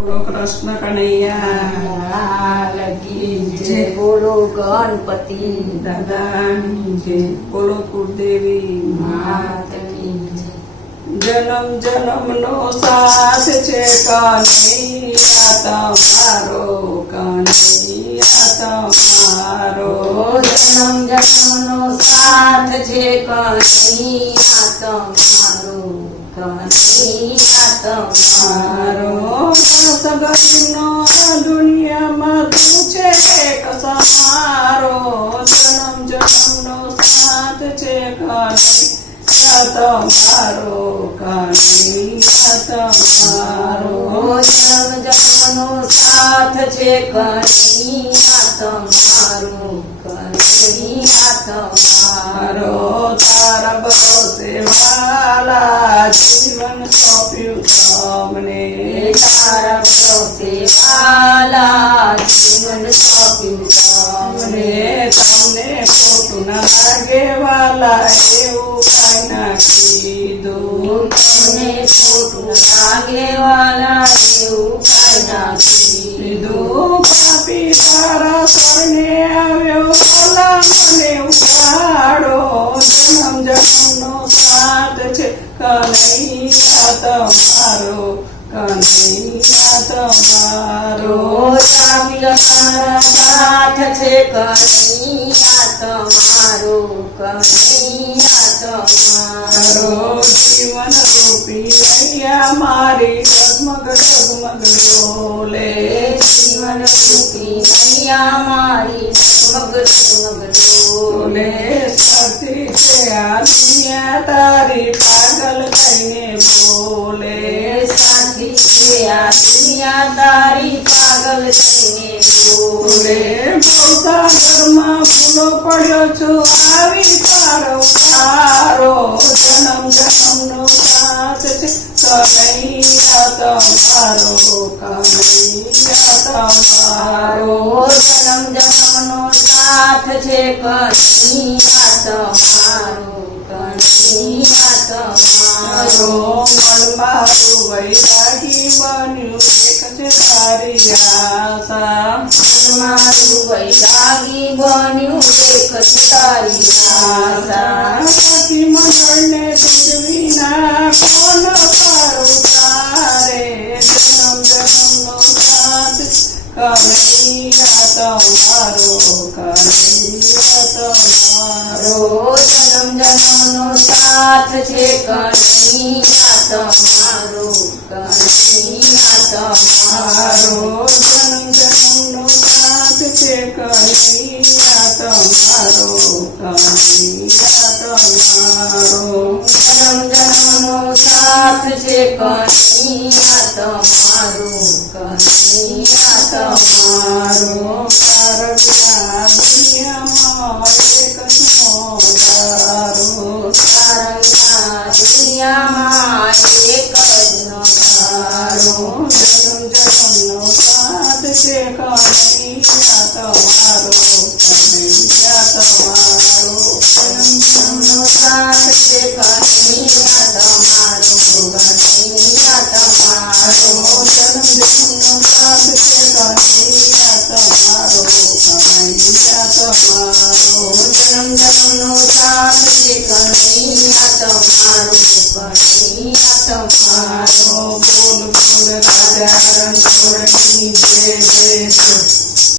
બોલો કૃષ્ણ કનૈયા લગી જય બોલો ગણપતિ દાદાની જય બોલો કુળદેવી માતની જન્મ જન્મનો સાથ છે કનૈયા તમારો કનૈયા તમારો જન્મ જન્મનો સાથ છે કનૈયા તમારો કનૈયા તમારો સગરીનો દુનિયામાં તું છે એક સહારો જન્મ જન્મનો સાથ છે કનૈયા તમારો કનૈયા તમારો જન્મ જન્મનો સાથ છે કનૈયા તમારો કનૈયા તમારો તારા ભરોસે વાલા જીવન સોંપ્યું તમને તારા ભરોસે વાલા જીવન સોંપ્યું તમને તમને ખોટું ના લાગે વાલા એવું કાંઈ ના કીધું તમને ખોટું લાગે વાલા એવું કાંઈ ના કીધું પાપી તારા શરણે આવ્યો વાલા મને ઉપાડો જન્મ જન્મનો સાથ છે કનૈયા તમારો કનૈયા તમારો સાથ છે કનૈયા તમારો કનૈયા તમારો જીવન રૂપી નૈયા મારી ડગમગ ડગમગ ડોલે જીવન રૂપી નૈયા મારી ડગમગ ડગમગ ડોલે સાથી છે આ દુનિયા તારી પાગલ થઈને બોલે સાથી છે આ દુનિયા તારી પાગલ થઈને બોલે ભવસાગરમાં ભૂલો પડ્યો છો આવી તારો તારો જન્મ જન્મનો સાથ છે કનૈયા તમારો કનૈયા તમારો જન્મ જન્મનો સાથ છે કનૈયા તમારો કનૈયા તમારો મારું વૈરાગી બન્યું એક છે તારી આશા મારું વૈરાગી બન્યું એક છે તારી આશા સખી મંડળને તુજ વિના કોણ તારો તારે જન્મ જન્મનો સાથ કનૈયા તમારો કનૈયા તમારો જન્મ જન્મનો સાથ છે કનૈયા તમારો કનૈયા તમારો જન્મ જન્મનો સાથ છે કનૈયા તમારો કનૈયા તમારો જન્મ જન્મનો સાથ છે કનૈયા તમારો કનૈયા તમારો તારવ્યા દુનિયામાં એક સુંદરો તારા દુનિયામાં એક જ નગારો જન્મ જન્મનો સાથ છે કનૈયા તમારો કનૈયા તમારો જન્મ જન્મનો સાથ છે કનૈયા તમારો કનૈયા તમારો જન્મ જન્મનો સાથ છે કનૈયા તમારો કનૈયા તમારો જન્મ જન્મનો સાથ છે કનૈયા તમારો કનૈયા તમારો બોલ બોલ રાજા રણછોડની જય જય